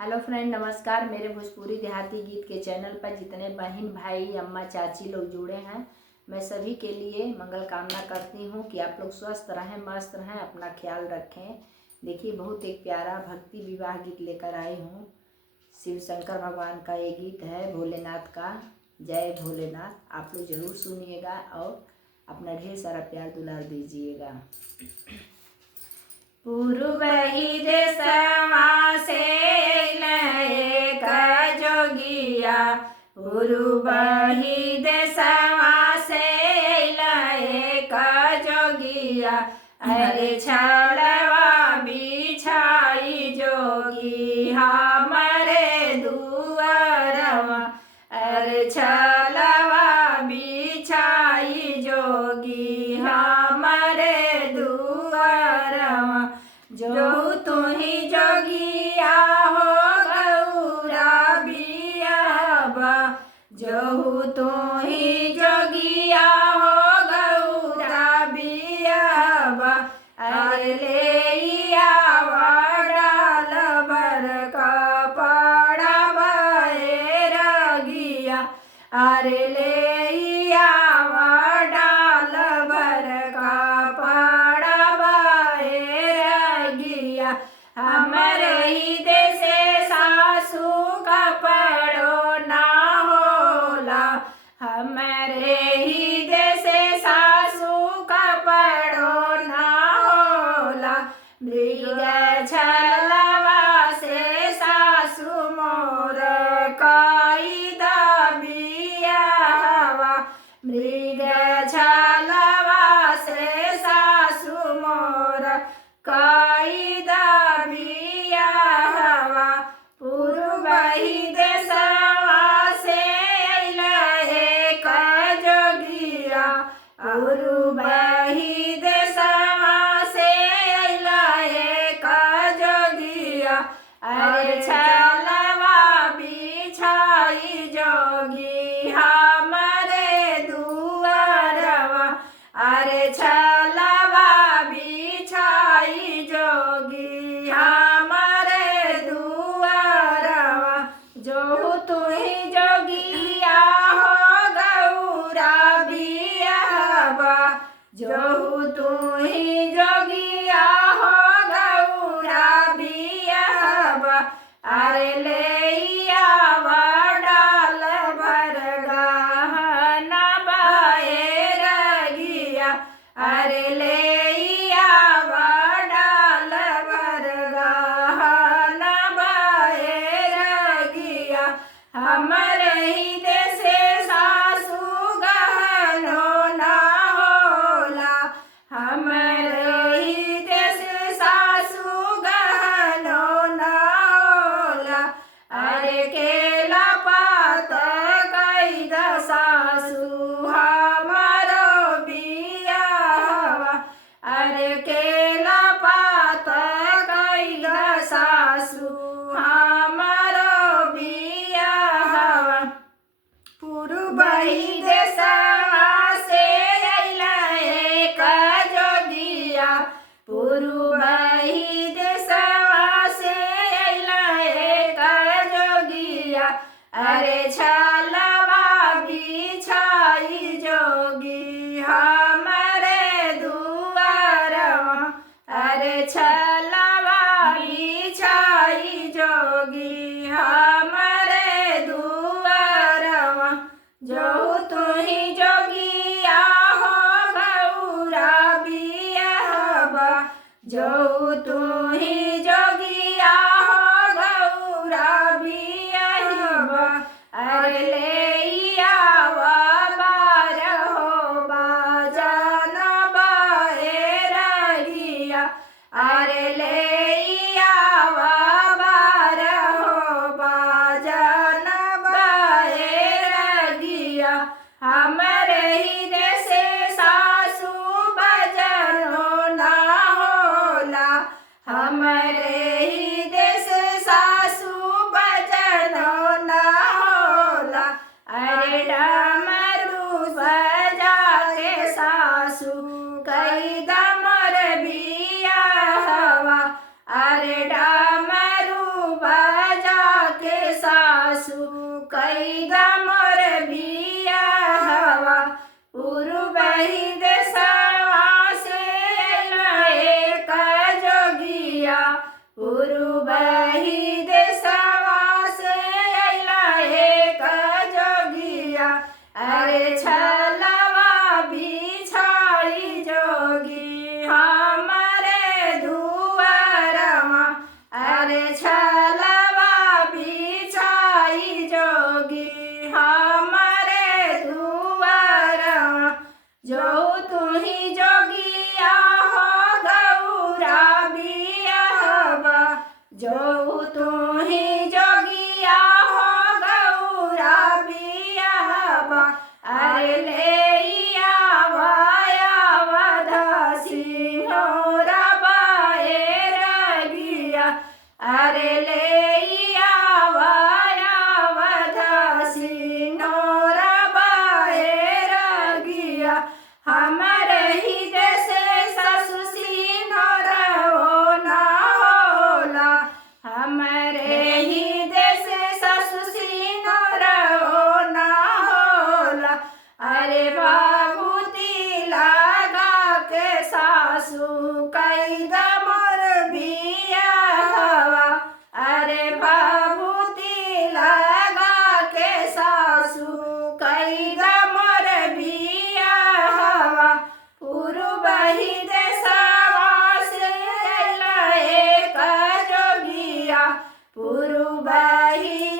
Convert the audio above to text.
Hello friend, नमस्कार। मेरे भोजपुरी देहाती गीत के चैनल पर जितने बहन भाई अम्मा चाची लोग जुड़े हैं, मैं सभी के लिए मंगल कामना करती हूँ कि आप लोग स्वस्थ रहें, मस्त रहें, अपना ख्याल रखें। देखिए, बहुत एक प्यारा भक्ति विवाह गीत लेकर आई हूँ। शिव शंकर भगवान का ये गीत है, भोलेनाथ का। जय भोलेनाथ। आप लोग ज़रूर सुनिएगा और अपना ढेर सारा प्यार दुलार दीजिएगा। पूर्व ही देशवा से एक जोगिया, पूर्व ही देशवा से एक जोगिया, अरे छलवा बिछाई जोगी हमारे दुआरवा, अरे छलवा बिछाई जोगी हमारे दुआरवा, जो तुम्ही जोगिया हो गौरा बियाबा, जो तुम्ही जोगिया हो गौरा बियाबा, अरे ले डाल बर कपड़ा बैरगिया, अरे ले डाल बर कपड़ा बैरगिया, हमरे ही देशे सासू कपड़ो ना होला, हमरे ही देशे सासू कपड़ो ना होला, मृग छलवा से सासू मोर कई दबियावा, मृग छलवा से सासू मोर कई दबियावा, पूर्व ही देशवा से एक जोगिया, पूर्व ही देशवा से एक जोगिया, अरे छलवा बिछाई जोगी हमारे दुआरवा, अरे छलवा बिछाई जोगी हमारे दुआरवा, जो तुही जोगिया हो गौरा बियाबा, जो तुही जोगिया हो गौरा बियाबा, अरे ले डाल भर गहना बैरगिया, अरे ले डाल भर गहना बैरगिया, हमरे ही देशे सासू गहनो ना होला, हमरे ही देशे सासू गहनो ना होला, अरे केला पात कई सासू हमारो बियावा, अरे केला पात कई सासू हमारो बियावा, पूर्व ही देशवा से एक जोगिया, पूर्व ही देशवा से एक जोगिया, अरे छलवा बिछाई जोगी हमारे दुआरवा, अरे छलवा बिछाई जोगी हमारे दुआरवा, जो तुही जोगिया हो गौरा बियाबा, जो तुही जोगिया हो गौरा बियाबा, अरे ले बार हो बाजन बैरगिया, अरे ले बार हो सासु कैदा मोर बिया हवा पूर्वही देशवा से एक जोगिया पूर्वही देशवा से एक जोगिया अरे छलवा बिछाई जोगी हमारे दुआरमा अरे छलवा बिछाई जोगी हमारे दुआरमा जो तुम्ही जोगिया हो गौरा बिया हवा जो तुम्ही जोगिया हो गौरा बिया हवा अरे ले सिंहोरा बाएर गिया अरे ले सिंहोरा बाएर गिया हमारे ही जैसे ससु सिंहोरा हो ना होला हमारे ही जैसे ससु सिंहोरा हो ना होला अरे बाबूती लगा के सासु कैदा मोर बिया हवा अरे बाबूती लगा के सासु कैदा मोर बिया हवा पूर्वही देशवा से एक जोगिया पूर्वही